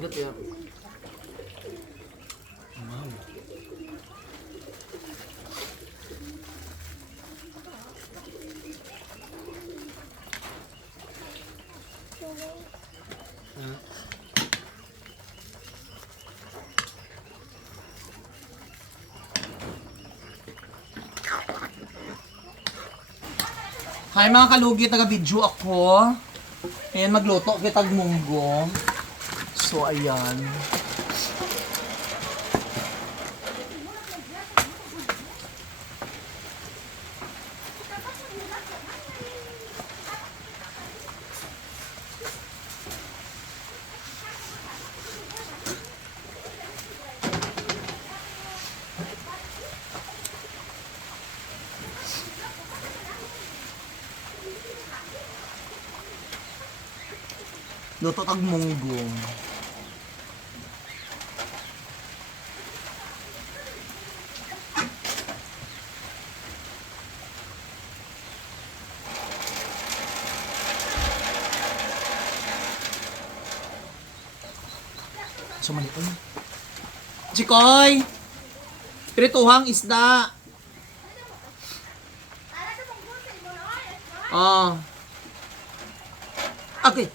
Bigat ya. Hi mga kalugi, taga-video ako. Ayan, magluto kitag munggo. So, ayan. Luto tag munggo. So mali ko. Chikoy! Pirituhang isda. Ah. Okay.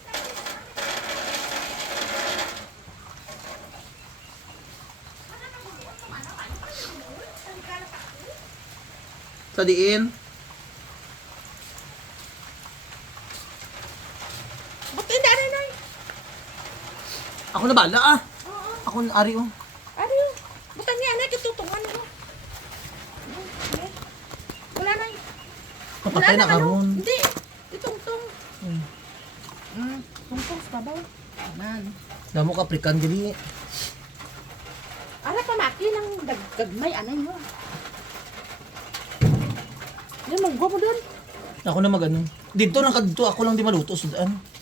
Sa diin. Ba't hindi na? Ako na bala ah. Ako na ari oh. Ano yun? Ba't ang yan? Kitutungan mo. Wala na. Kapatay na ano? karon. Hindi. Itungtong. Hmm. Hmm. Tungtong sa babaw. Anan. Damo ka African dili. Ara pa maki ng daggagmay anay mo. Yan, munggo mo doon. Ako na magano. Dito na kadto ako lang di maluto sudan. So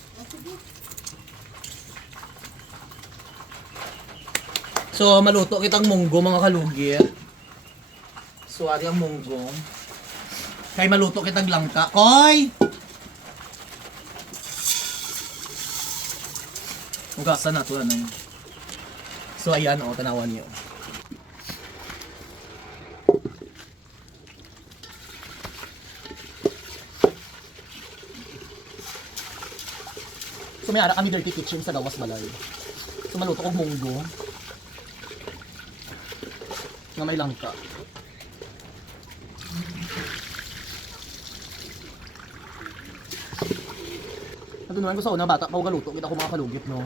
maluto kitang munggo mga kalugi. So ari ang munggo. Kay maluto kitang langka. Koy! Hugasan na to ano. So ayan o, tanawan niyo. So may ara kami dirty kitchen sa gawas balay. So maluto kog munggo. Nga may langka. Natununan ko sa una bata pa ko galuto kita ko mga kalugit no.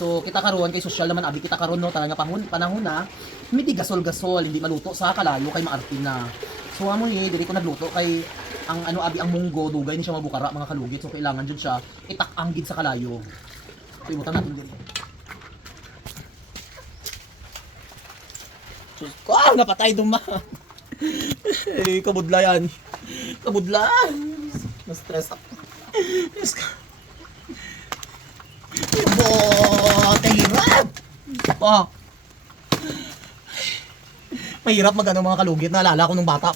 So kita karon kay social naman abi kita karon no tanang nga panahon panahon na hindi gasol-gasol hindi maluto sa kalayo kay maartin na. So amo ni diri ko nagluto kay ang ano abi ang munggo dugay ni siya mabukara mga kalugit so kailangan jud siya itak-ang gid sa kalayo. So imutan natin diri. Diyos ko, ah, napatay duma. eh, kabudlayan. Kabudlaan. Na-stress ako. Diyos ko. Bote, hirap! Pa. Mahirap mag mga kalugit. Naalala ko nung bata.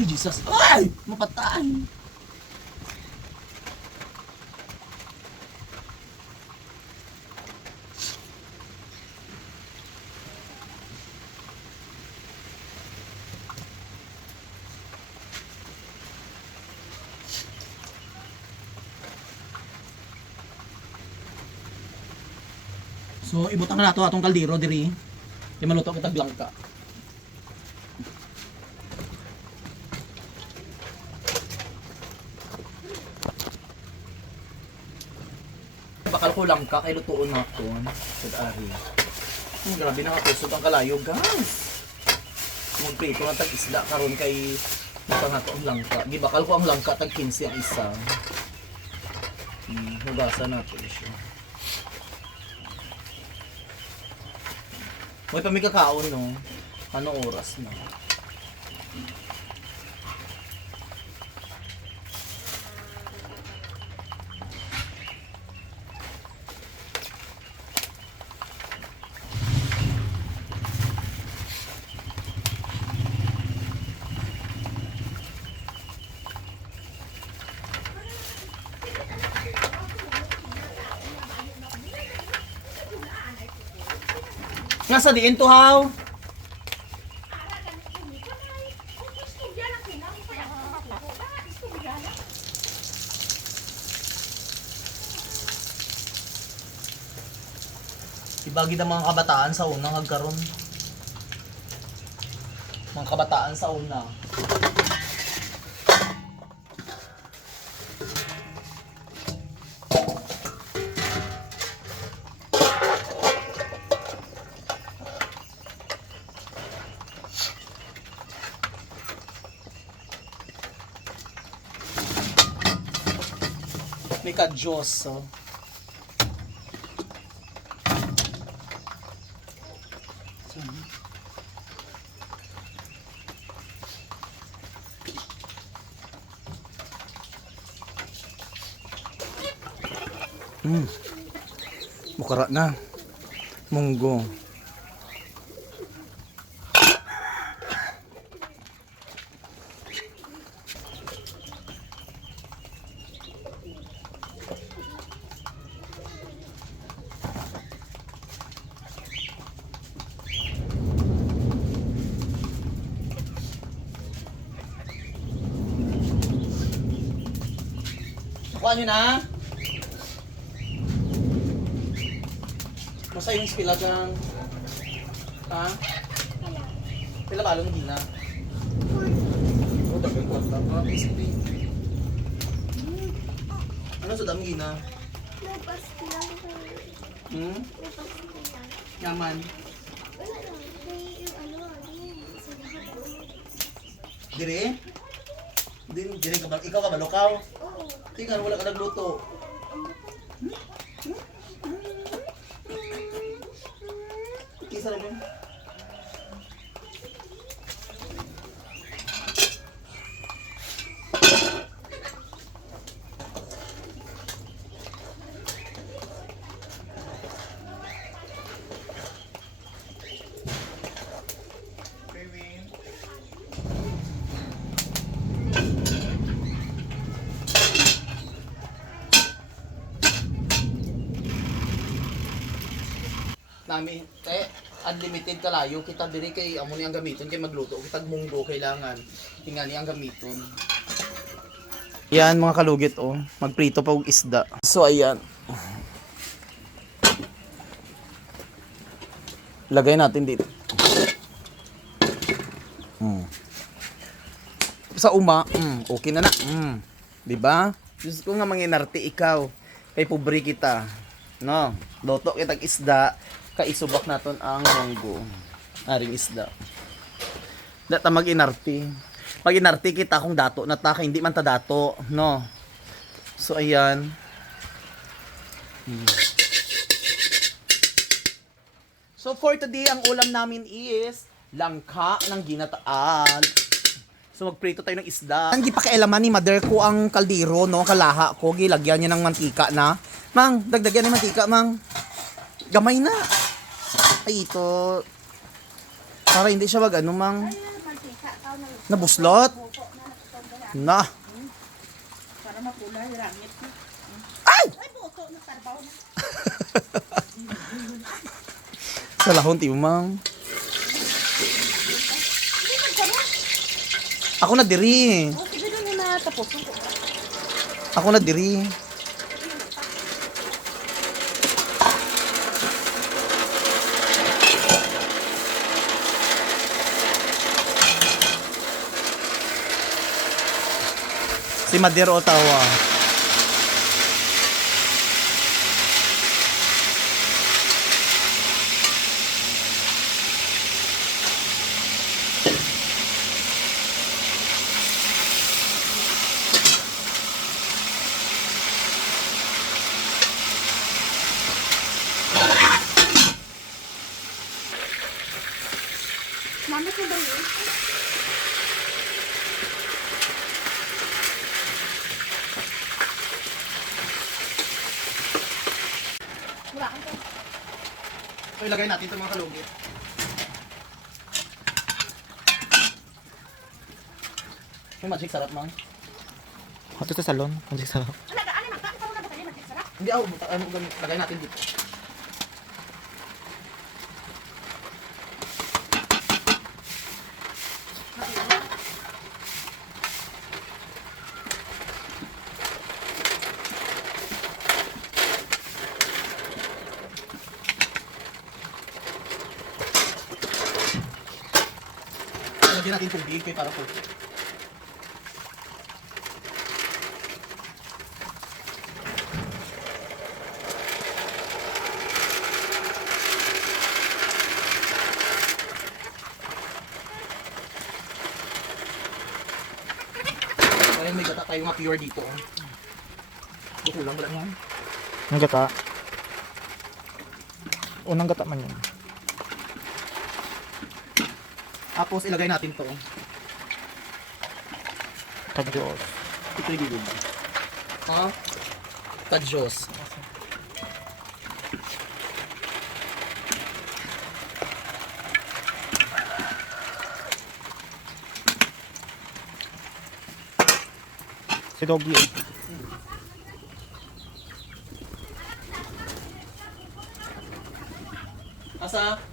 Ay, Jesus. Ay! Mapatay! So, ibutang na nato atong kaldero diri. Di maluto kita blanca. Bakal ko lang ka, kay lutuon na ako. Sa ari. Hmm, grabe na ako, ang kalayo, guys. magprito ng tag isda karon kay ito nga to ang langka. Di bakal ko ang langka tag 15 ang isa. Hmm, hugasan natin siya. May pa may kakaon no. Ano oras na? Nasa diin to how? Ibagi na mga kabataan sa unang hagkaron. Mga kabataan sa una. May kadyos, oh. Hmm. Mukara na. Munggo. Kuha nyo na. Masa yung spila dyan? Ha? Pila balong hindi na. Oh, dagang kwarta pa. Basically. Ano sa dami gina? Lupas lang. Hmm? Lupas lang. Yaman. Wala lang. Dire? Ka ba? Ikaw ka ba? Lukaw? Tingnan, wala ka nagluto. Kisa lang yun. Nami, te, unlimited kalayo kita diri kay amo ni ang gamiton kay magluto kita munggo kailangan tingali ang gamiton. Yan mga kalugit oh, magprito pa og isda. So ayan. Lagay natin dito. Mm. Sa uma, mm, okay na na. Mm. 'Di ba? Diyos ko nga manginarte ikaw. Kay pobre kita. No, loto kitag isda, kaisubak naton ang munggo. Aring isda. Data mag-inarti. Mag-inarti kita kung dato na ta, hindi man ta dato, no. So ayan. Hmm. So for today, ang ulam namin is langka ng ginataan. So magprito tayo ng isda. Hindi pa kailaman ni mother ko ang kaldero, no? Kalaha ko, gilagyan niya ng mantika na. Mang, dagdagyan ng mantika, mang. Gamay na. Ay, ito. Para hindi siya wag ano, mang. Nabuslot. Na. Para makulay, langit. Ay! Sa lahon, tiyo, mang. Ako na diri. Oh. Ako na diri. Cima di Ottawa. Mama kan So ilagay natin itong mga kalugit. May magic sarap mang. Ato sa salon, ang sarap. Ano? Ano man? Hindi ako, ano, lagay natin dito. Lagyan natin tubig kay para po. Kaya may gata tayo mga pure dito. oh. Buko lang wala yan. Ang gata. Unang gata man yun. Tapos ilagay natin to. Tagyos. Ito yung bibig. Ha? Tadyos. Si. Asa? Asa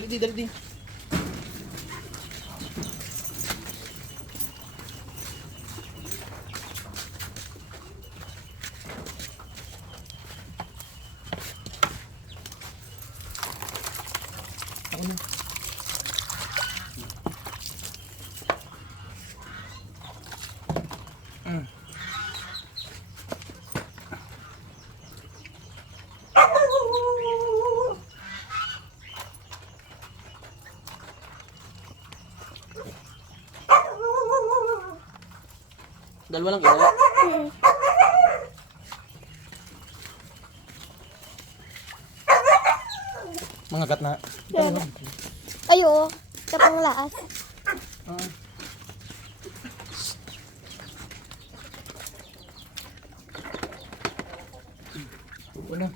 Dali di, dali di. Ako Dalawa lang ilo. Mga gat na. Ayo, kapang laas. Ah. Wala.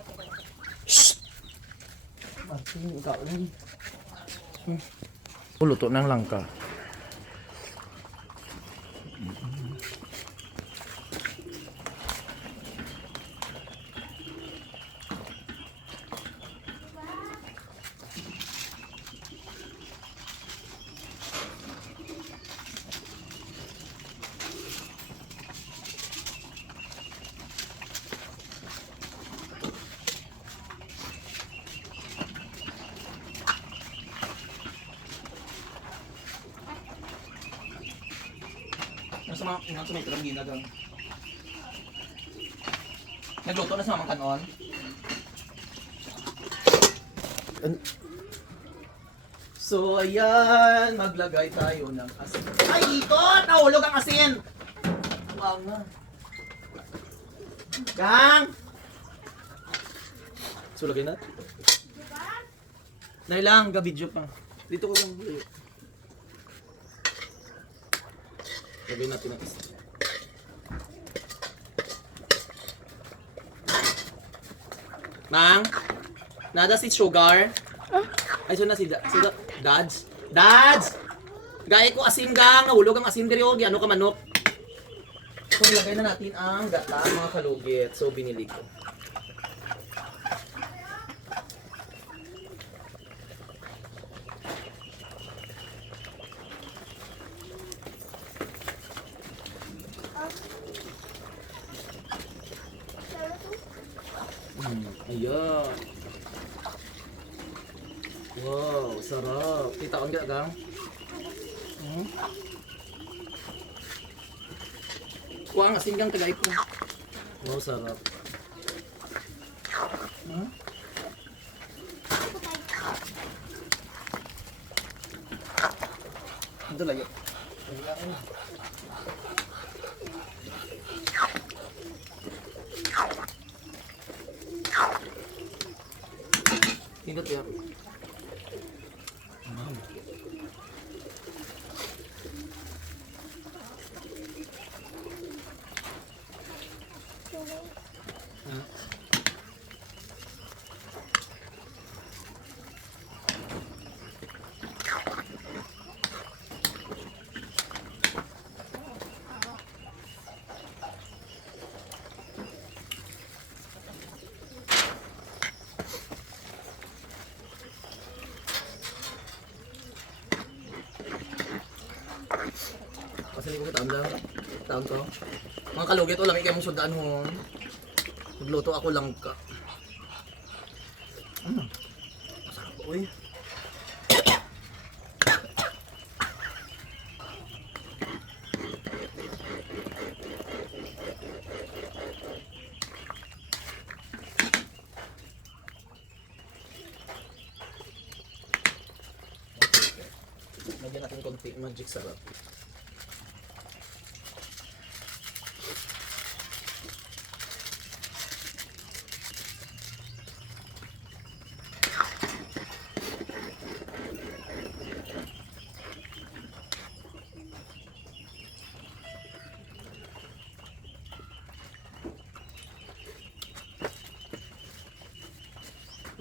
Shh! Martin, ikaw lang. Luto ng langka. Nasa mga, nasa may trang ginagang. Nagluto na sa mamang kanon. So, ayan, maglagay tayo ng asin. Ay, ikot! Nahulog ang asin! Wow nga. Gang! So, lagay natin. Dahil lang, gabidyo pa. Dito ko lang. Lagay natin ang asin. Mang? Nada si Sugar? Ay, so na si, da, si da, Dads? Dads! Gaya ko asin gang, nahulog ang asin diri og ano ka manok. So ilagay na natin ang gata mga kalugit. So binili ko. Mm, ayan. Wow, sarap. Kita ko nga gang. Hmm? Kuha ang asin gang tagay ko. Wow, sarap. Hmm? Ito layo. Pindot ya. Hindi ko lang. Taon ko. Mga kalugit o lang ikaw mong sudaan ho. Magluto ako lang ka. Mm. Masarap uy. Lagyan natin konti magic sarap.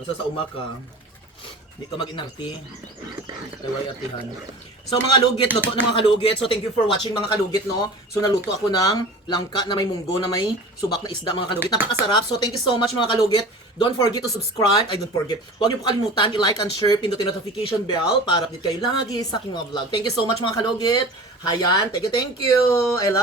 Basta sa umaka, hindi ka mag-inarti. Kaway atihan. So mga kalugit, luto ng mga kalugit. So thank you for watching mga kalugit, no? So naluto ako ng langka na may munggo na may subak na isda mga kalugit. Napakasarap. So thank you so much mga kalugit. Don't forget to subscribe. I don't forget. Huwag niyo po kalimutan i-like and share, pindutin notification bell para update kayo lagi sa aking vlog. Thank you so much mga kalugit. Hayan, thank you, thank you. I love